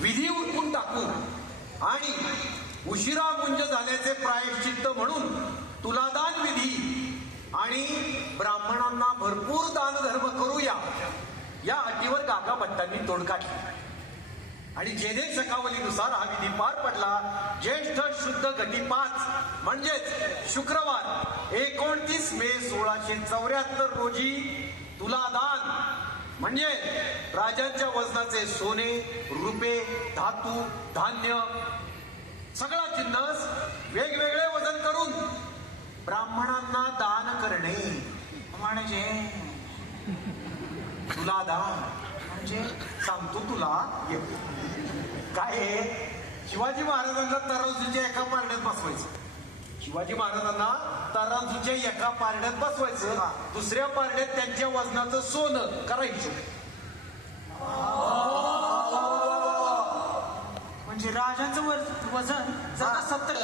विधी उरकून टाकून आणि उशिरा मुंज झाल्याचे प्रायश्चित्त म्हणून तुलादान विधी आणि ब्राह्मणांना भरपूर दान धर्म करूया या अटीवर गागा भट्टांनी तोड काढली आणि जेने शकावलीनुसार हा विधी पार पडला. ज्येष्ठ शुद्ध घटी 5 म्हणजेच शुक्रवार 29 मे 1674 रोजी तुलादान म्हणजे राजांच्या वजनाचे सोने, रुपे, धातू, धान्य सगळा जिन्नस वेगवेगळे वजन करून ब्राह्मणांना दान करणे म्हणजे तुलादान म्हणजे सांगतो तुला काय शिवाजी महाराजांना तराजूच्या एका पारड्यात बसवायचं. शिवाजी महाराजांना तराजूच्या एका पारड्यात बसवायचं, दुसऱ्या पारड्यात त्यांच्या वजनाचं सोनं करायचं. म्हणजे राजांचं वजन जरा 70